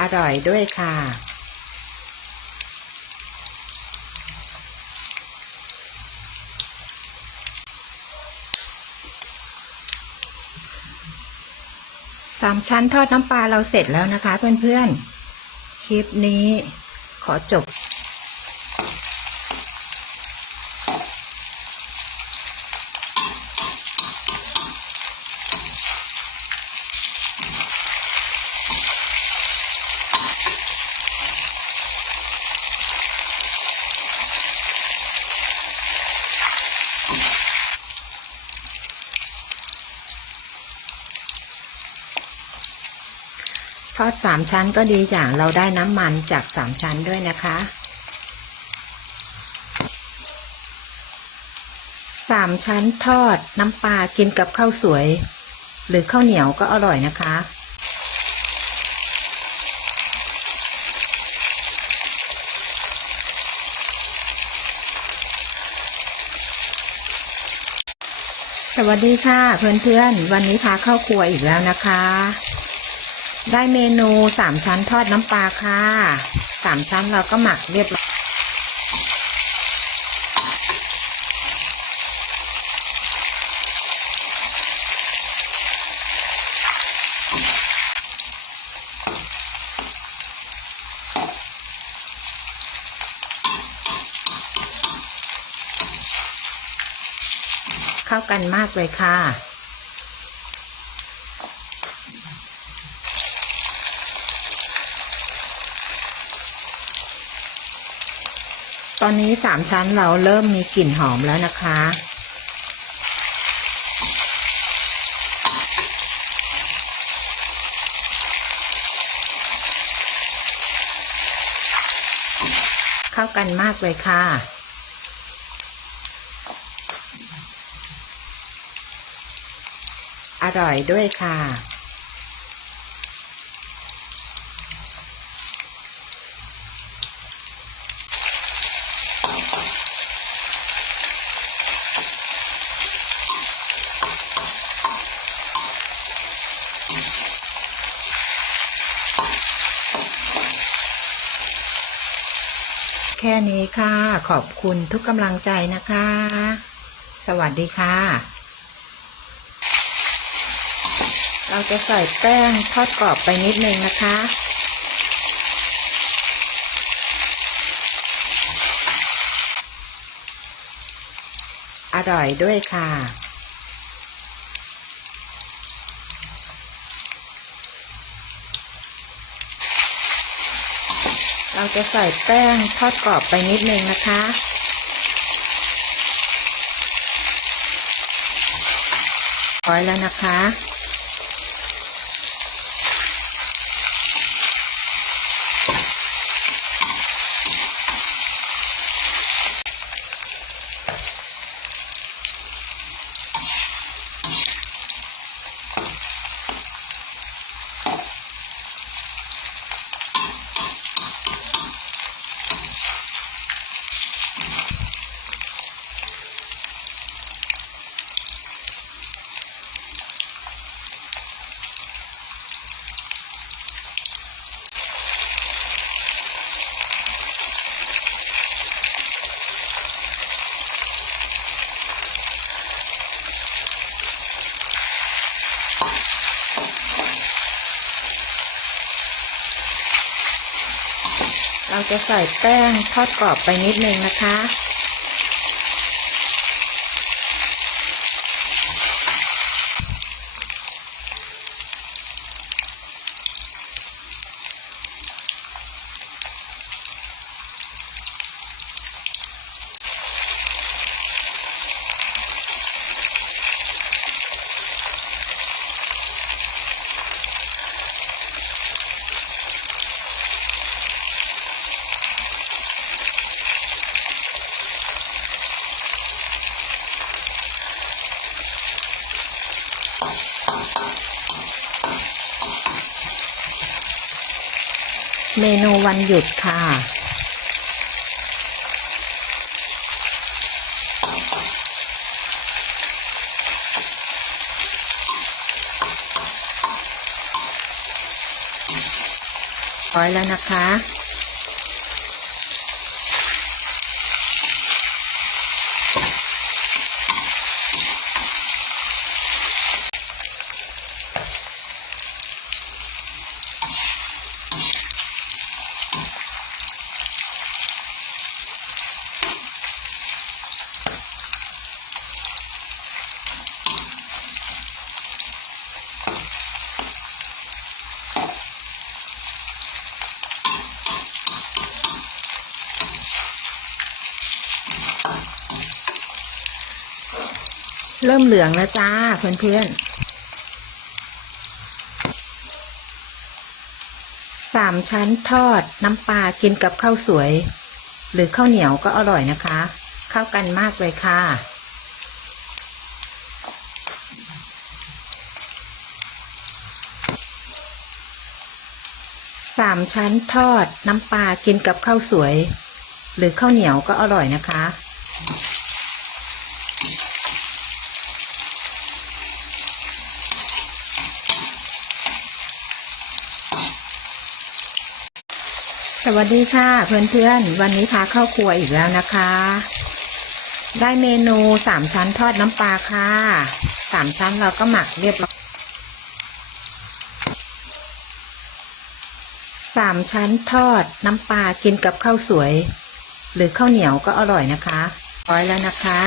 อร่อยด้วยค่ะ สามชั้นทอดน้ำปลาเราเสร็จแล้วนะคะเพื่อนๆ คลิปนี้ขอจบ ทอดสามชั้นก็ดีอย่างเราได้น้ำมันจากสามชั้นด้วยนะคะสามชั้นทอดน้ำปลากินกับข้าวสวย หรือข้าวเหนียวก็อร่อยนะคะ สวัสดีค่ะเพื่อนๆ วันนี้พาเข้าครัวอีกแล้วนะคะ ได้เมนูสามชั้นทอดน้ำปลาค่ะสามชั้นเราก็หมักเรียบร้อยเข้ากันมากเลยค่ะ ตอนนี้สามชั้นเราเริ่มมีกลิ่นหอมแล้วนะคะ เข้ากันมากเลยค่ะ อร่อยด้วยค่ะ แค่นี้ค่ะ ขอบคุณทุกกำลังใจนะคะ สวัสดีค่ะ เราจะใส่แป้งทอดกรอบไปนิดนึงนะคะอร่อยด้วยค่ะ เราจะใส่แป้งทอดกรอบไปนิดนึงนะคะ ร้อยแล้วนะคะ เราจะใส่แป้งทอดกรอบไปนิดนึงนะคะ เมนูวันหยุดค่ะ ร้อยแล้วนะคะ เริ่มเหลืองแล้วจ้าเพื่อนๆสามชั้นทอดน้ำปลากินกับข้าวสวย หรือข้าวเหนียวก็อร่อยนะคะ เข้ากันมากเลยค่ะ สามชั้นทอดน้ำปลากินกับข้าวสวย หรือข้าวเหนียวก็อร่อยนะคะ สวัสดีค่ะ เพื่อนๆ วันนี้พาเข้าครัวอีกแล้วนะคะ ได้เมนูสามชั้นทอดน้ำปลาค่ะสามชั้นเราก็หมักเรียบร้อยสามชั้นทอดน้ำปลากินกับข้าวสวย หรือข้าวเหนียวก็อร่อยนะคะร้อยแล้วนะคะ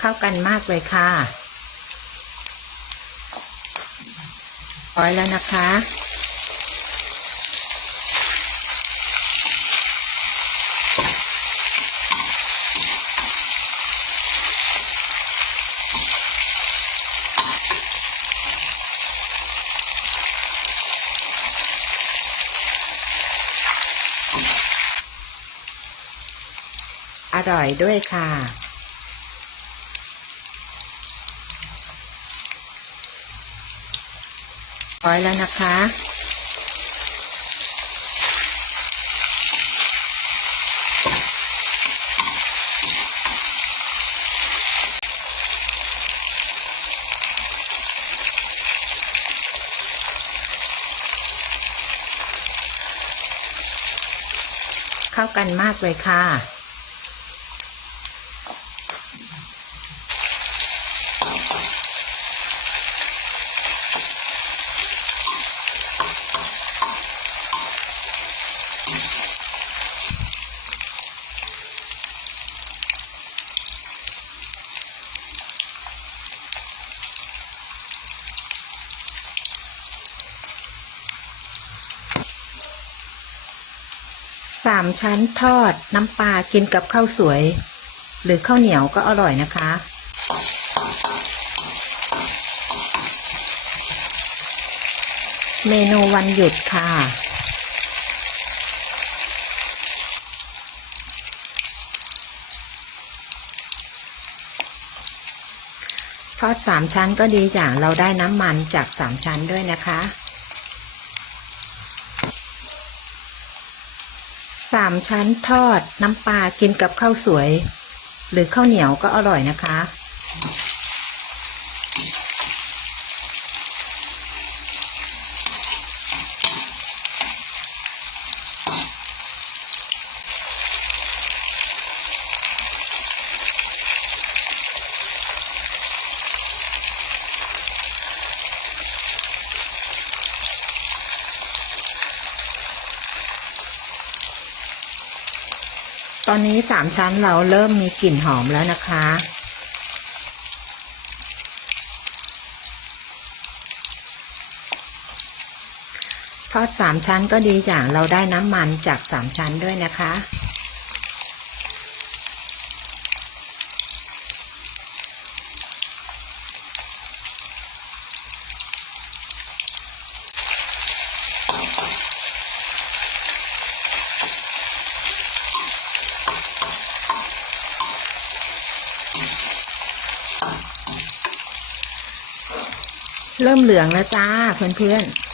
เข้ากันมากเลยค่ะร้อยแล้วนะคะ อร่อยด้วยค่ะ ร้อยแล้วนะคะ เข้ากันมากเลยค่ะ สามชั้นทอดน้ำปลากินกับข้าวสวย หรือข้าวเหนียวก็อร่อยนะคะ เมนูวันหยุดค่ะ ทอดสามชั้นก็ดีอย่างเราได้น้ำมันจากสามชั้นด้วยนะคะ สามชั้นทอดน้ำปลากินกับข้าวสวย หรือข้าวเหนียวก็อร่อยนะคะ ตอนนี้สามชั้นเราเริ่มมีกลิ่นหอมแล้วนะคะ ทอดสามชั้นก็ดีอย่างเราได้น้ำมันจากสามชั้นด้วยนะคะ เริ่มเหลืองแล้วจ้าเพื่อนๆ